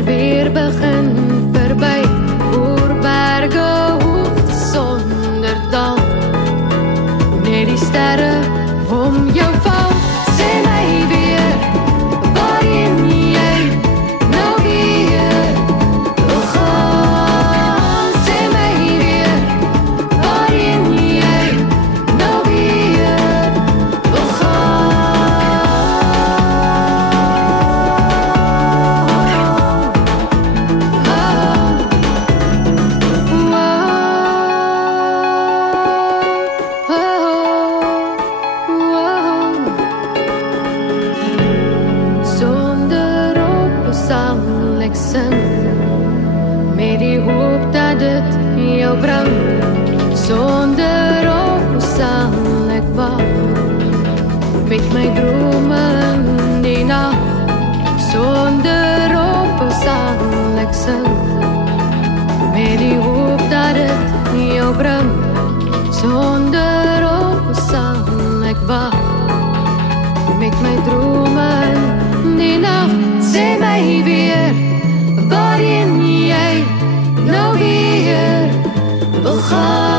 er weer begin verby, oor berge hoogte sonder dal, net die sterre om jou val. Sê my weer, waarheen jy nou weer wil gaan. Sê my weer, waarheen jy nou weer wil Sonder op sal ek sing, met die hoop dat dit jou bring. Sonder op sal ek wag, met my drome in die nag. Sonder op sal ek sing, met die hoop dat dit jou bring. Sonder op sal ek wag, met my drome in die nag. Sê my weer, waarheen jy nou weer wil gaan.